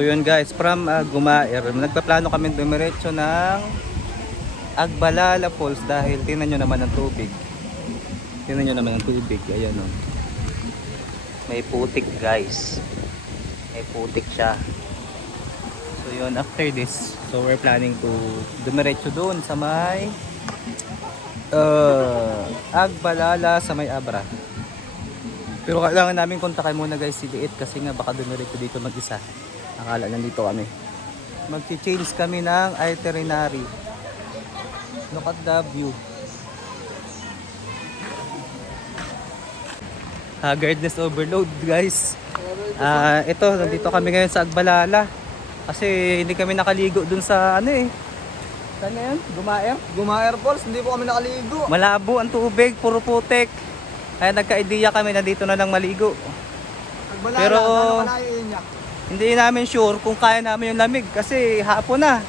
So yun guys, from Gumaer, nagpaplano kami dumiretso ng Agbalala Falls dahil tingnan nyo naman ang tubig. Tingnan nyo naman ang tubig, ayan o. May putik guys. May putik siya. So yun, after this, so we're planning to dumiretso doon sa may Agbalala sa may Abra. Pero kailangan namin kontakin muna guys si Liit kasi nga baka dumiretso dito mag-isa. Akala nandito kami. Mag-change kami ng itinerary. Look at the view. Haggardness overload guys. Ito, nandito kami ngayon sa Agbalala. Kasi hindi kami nakaligo dun sa ano eh. Saan ngayon? Gumaer? Gumaer Falls, hindi po kami nakaligo. Malabo ang tubig, puro putek. Kaya nagka-idea kami na dito na lang maligo. Agbalala, Pero sana malayo yun niya. hindi namin sure kung kaya namin yung lamig kasi hapon na.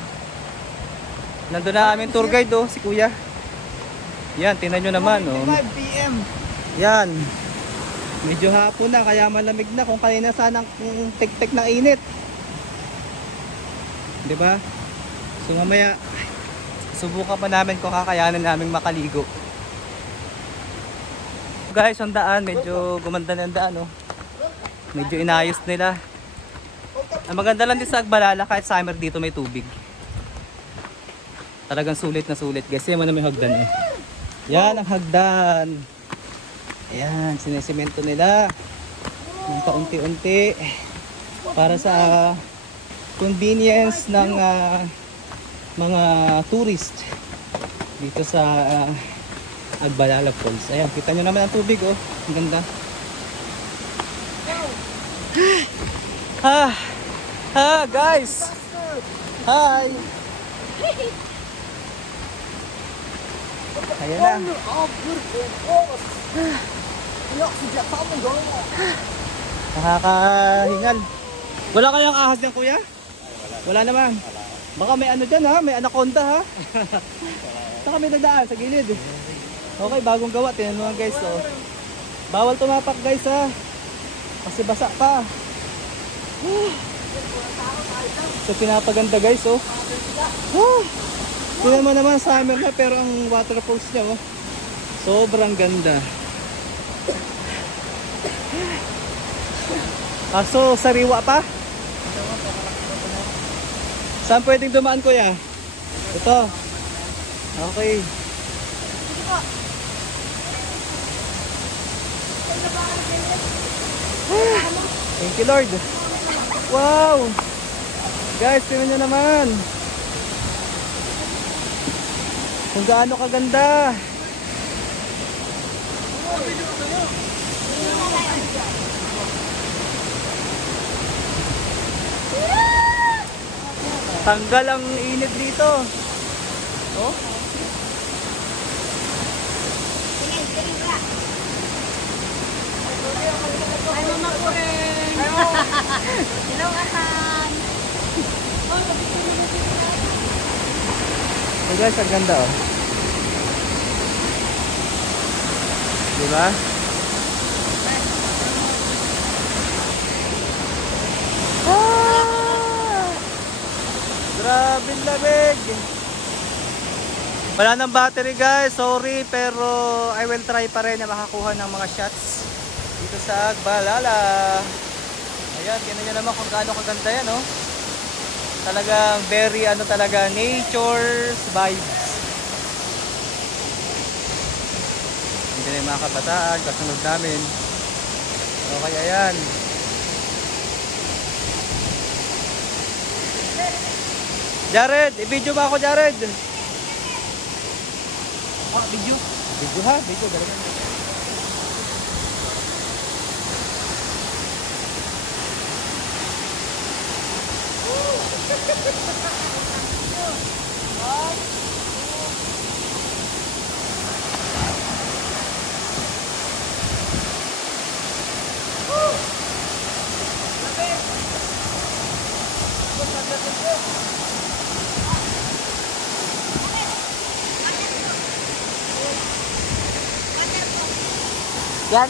Nandun na aming tour guide oh, si Kuya. Yan, tingnan nyo naman oh. 5 PM. Yan. Medyo hapon na kaya malamig na kung kanina sanang tek-tek ng init. 'Di ba? So mamaya subukan pa namin kung kakayanan naming makaligo. Guys, ang daan medyo gumanda na ang daan oh. Medyo inayos nila. Ang maganda lang din sa Agbalala kahit summer dito may tubig. Talagang sulit na sulit guys. Yan mo na may hagdan eh. Yan ang hagdan. Ayan, sinisemento nila ng paunti-unti para sa convenience ng mga tourist dito sa Agbalala Falls. Ayan, kita nyo naman ang tubig oh. Ang ganda. Guys. Hi. Ayan na. Nakakahingal. Wala kayang ahas dyan kuya? Wala naman. Baka may ano dyan ha, may anaconda ha. Saka may dadaan sa gilid. Okay, bagong gawa. Tingnan mo guys oh. Bawal tumapak guys ha. Kasi basa pa. So pinapaganda guys oh. Tingnan mo naman summer na pero ang waterfalls niya oh. Sobrang ganda. So sariwa pa? Saan pwedeng dumaan kuya? Ito. Okay. Thank you Lord. Wow. Guys, tingnan nyo naman. Kung gaano kaganda. Tanggal ang init dito. Oh. Ay, mama ko rin. Hello, ahan. So guys, ang ganda oh. Diba? Grabe lamig. Wala nang battery guys, sorry, pero I will try pa rin na makakuha ng mga shots dito sa Agbalala. Ayan, tingnan nyo naman kung gaano kaganda yan oh. Talagang very ano talaga, nature's vibes. Hindi na yung mga kabataan, kasunod namin. Okay, ayan. Jared, i-video ba ako Jared? Video? Video ha? Video, galingan mo. Yan.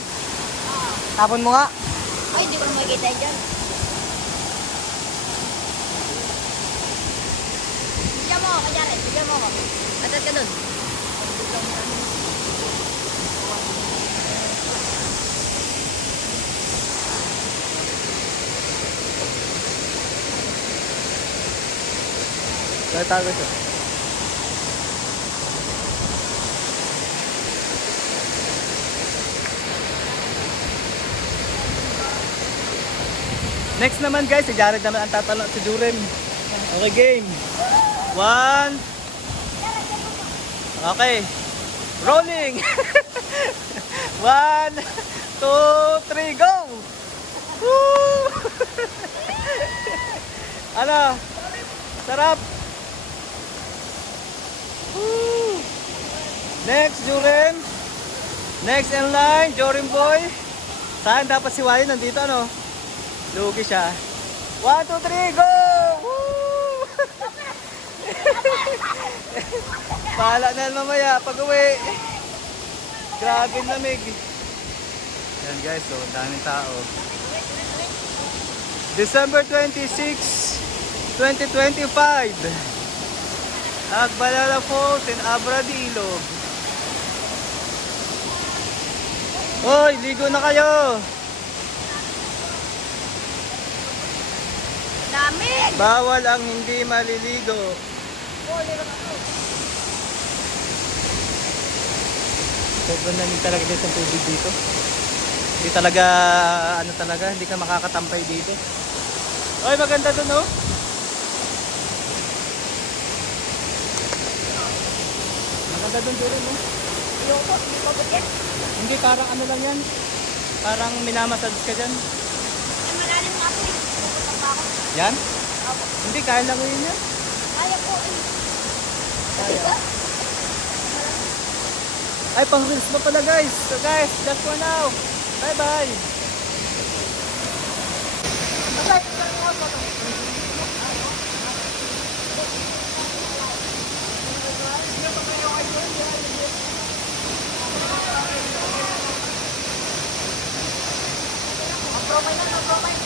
Tapon mo nga. Ay, hindi ko makikita dyan. ako, kanyari. Bigyan mo ako. Atat ka dun. Tago siya. Next naman guys, si Jared naman ang tatanong si Jurem. Okay, game. 1. Okay. Rolling. 1, 2, 3, go! Woo! Ano? Sarap. Woo! Next, Jurem. Next in line, Jorim Boy. Saan dapat si Wayo nandito, ano? Lugi siya. 1, 2, 3, go! Woo! Bahala na yan mamaya pag uwi. Grabe ang lamig. Yan guys, so ang daming tao. December 26, 2025. Agbalala Falls in Abradillo. Hoy, ligo na kayo. Lamig! Bawal ang hindi maliligo. Sobrang lamig talaga dito ang tubig dito. Hindi talaga, ano talaga, hindi ka makakatampay dito. Oy, maganda dun oh. Maganda dun rin oh. Ayoko, hindi ko bukit. Hindi, parang ano lang yan. Parang minamassage ka dyan. Ay, malalim nga po eh. Pupunta pa ako. Yan? Opo. Hindi, kaya lang yun yan. Kaya po eh. Kaya. Ay, pang reels pa pala guys. So guys, that's for now. Bye bye. Mag-profile na, mag-profile.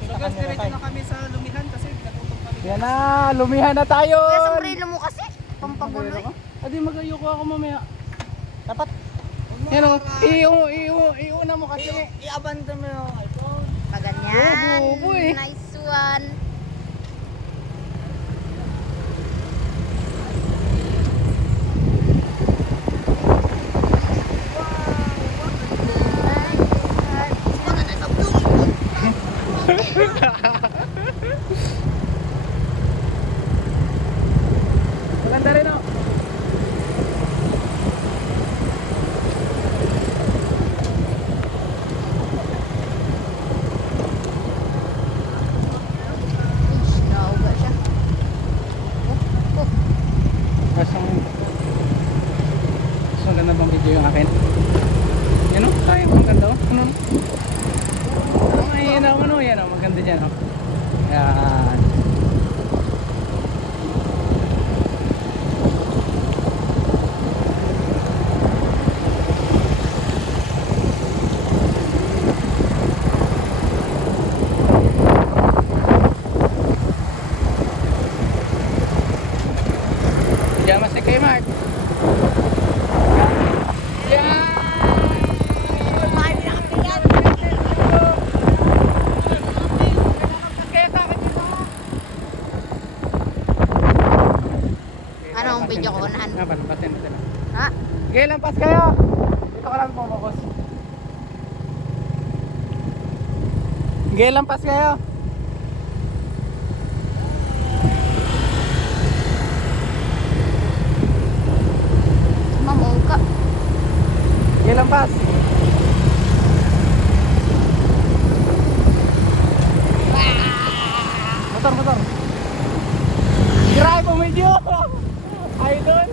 So guys, diretso na kami sa Lumihan kasi natutok kami. Yan na, Lumihan na tayo. Kaya sombrero mo kasi. Pampagulo eh. Adi mag-ayoko ako mamaya. Dapat. Yan o, iuna mo kasi. I-abandon mo yung iPhone. Paganyan. Bobo eh. Nice one. Maganda rin o. Nauga siya. Oh. So ganda bang video yung akin? Yan o, sayang ang ganda o. Ano? Ay, yan o, ano, yan o, maganda dyan o. Yan. Jamas ni kay Mark. Yan! Ano ang video ko unahan? Patin. Ha? Okay, lampas kayo. Dito ka lang pumukos. Okay, lampas kayo. Mamungka. Okay, lampas. Motor. Grabe ang video. Idol.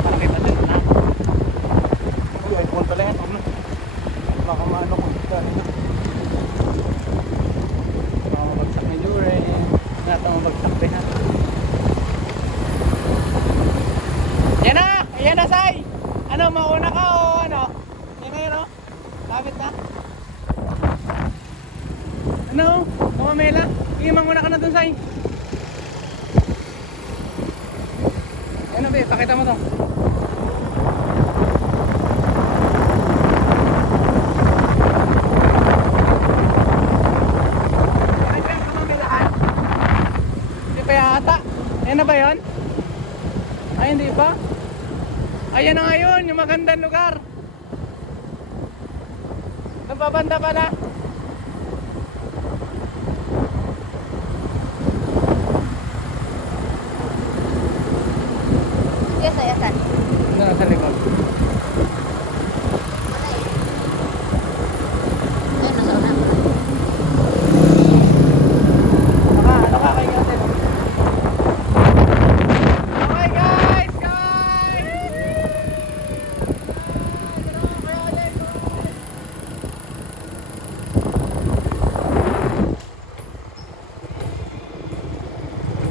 Parang may patin na. Uy, iPhone pala yan. Ayan na, Sai! Ano, mauna ka o ano? Yan na yun, o. Lapit na. Ano? Mamamela? Sige, manguna ka na dun, Sai. Ano, be? Pakita mo to. Yan ba yung kamamilaan? Hindi pa yata. Yan na ba yun? Ay, hindi pa? Ayan na nga yun, yung magandang lugar. Nagpabanda pala. Yes, asan? Ito nasa likod. Ayun, nasa una. Ano ka kay Gaten? Okay guys!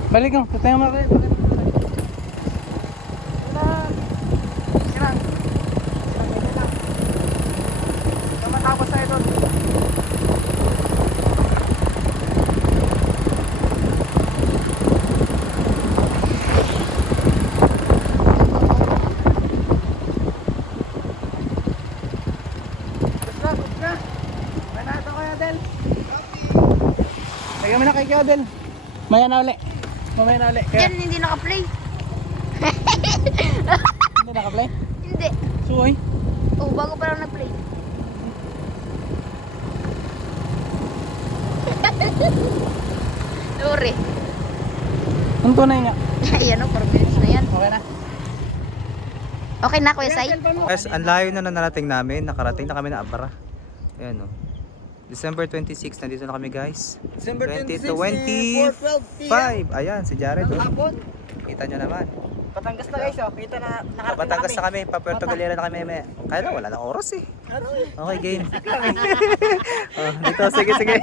Balik mo, tutay mo kayo. Matapos tayo doon. Gusto. May na ito kaya, Del. Lagyan mo na kay Del. Maya na uli. Mamaya na uli. Kaya, Yan, hindi naka-play. hindi naka-play. Hindi. Suoy. Oh, bago pa lang nag-play. Sorry. Ang tunay nga. Ayan o, 4 minutes na yan. Okay na. Okay na, Kuya Sai. Guys, ang layo na narating namin. Nakarating na kami na Abra. Ayan o. December 26, nandito na kami guys. December 26, 2025. 4:12 Ayan, si Jared. Oh. Hapon. Kita nyo naman. Patangas na guys, oh. Kita na nakarating Batangas na na kami, pa Puerto Galera na kami. Kaya lang, wala na oras eh. kami. Okay, game. Oh, dito, sige, sige.